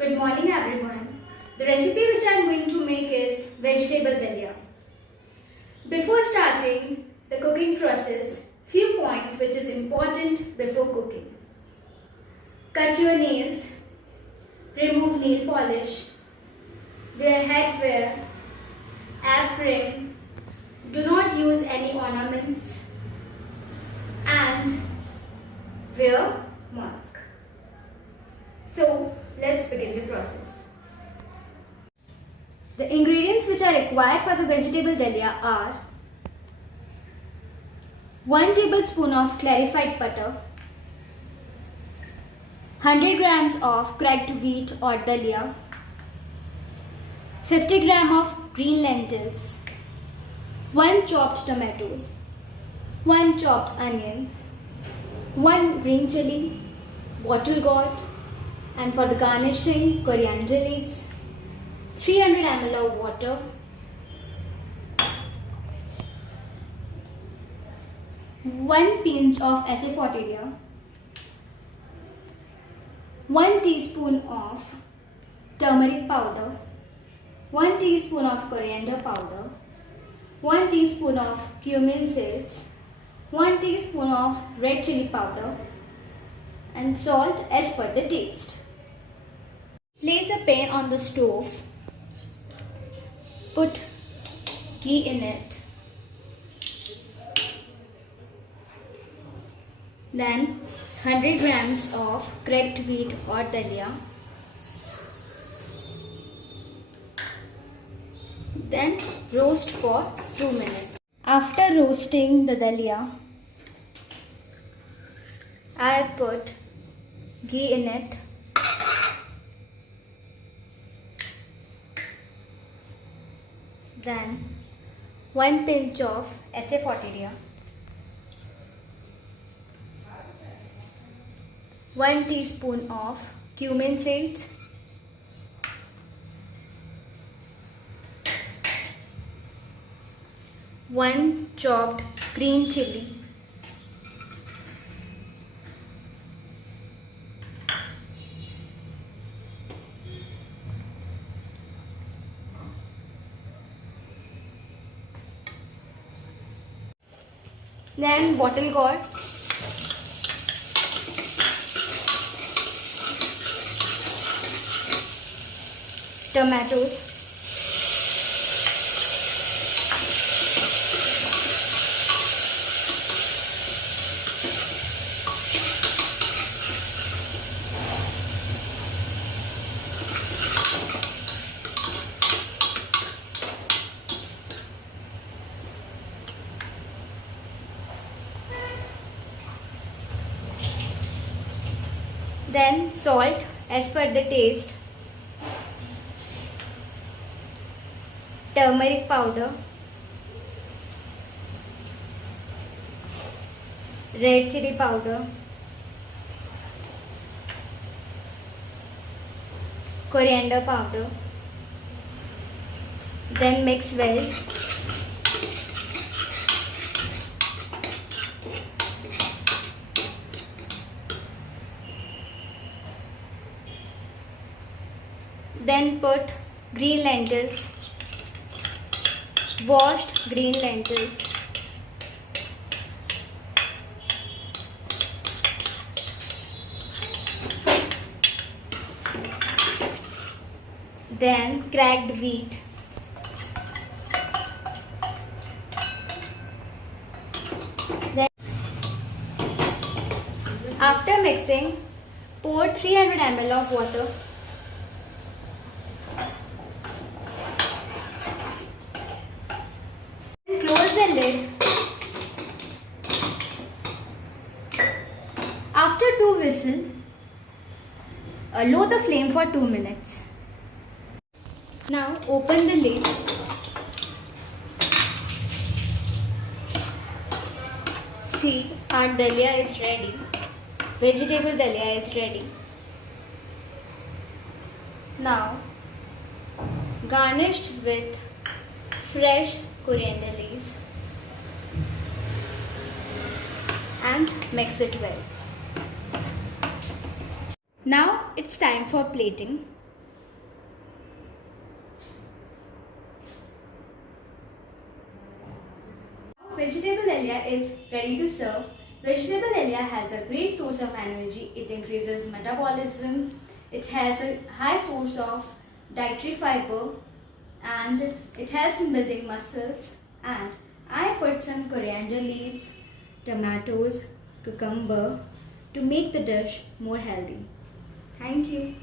Good morning everyone. The recipe which I am going to make is vegetable dalia. Before starting the cooking process, few points which is important before cooking. Cut your nails, remove nail polish, wear headwear, apron, do not use any ornaments and wear mask. So let's begin the process. The ingredients which are required for the vegetable dalia are 1 tablespoon of clarified butter, 100 grams of cracked wheat or dalia, 50 grams of green lentils, 1 chopped tomatoes, 1 chopped onions, 1 green chili, bottle gourd, and for the garnishing coriander leaves, 300 ml of water, one pinch of asafoetida, 1 teaspoon of turmeric powder, 1 teaspoon of coriander powder, 1 teaspoon of cumin seeds, 1 teaspoon of red chili powder, and salt as per the taste. Place a pan on the stove, put ghee in it, then 100 grams of cracked wheat or dalia, then roast for 2 minutes. After roasting the dalia, I put ghee in it, then 1 pinch of asafoetida, 1 teaspoon of cumin seeds, 1 chopped green chili, then bottle gourd, tomatoes, then salt as per the taste, turmeric powder, red chili powder, coriander powder, then mix well. Then put green lentils, washed green lentils, then cracked wheat, then after mixing, pour 300 ml of water. Close the lid. After 2 whistles, lower the flame for 2 minutes. Now open the lid. See, our dalia is ready. Vegetable dalia is ready. Now garnished with fresh coriander leaves and mix it well. Now it's time for plating. vegetable elia is ready to serve. Vegetable elia has a great source of energy. It increases metabolism. It has a high source of dietary fiber and it helps in building muscles. And I put some coriander leaves, tomatoes, cucumber to make the dish more healthy. Thank you.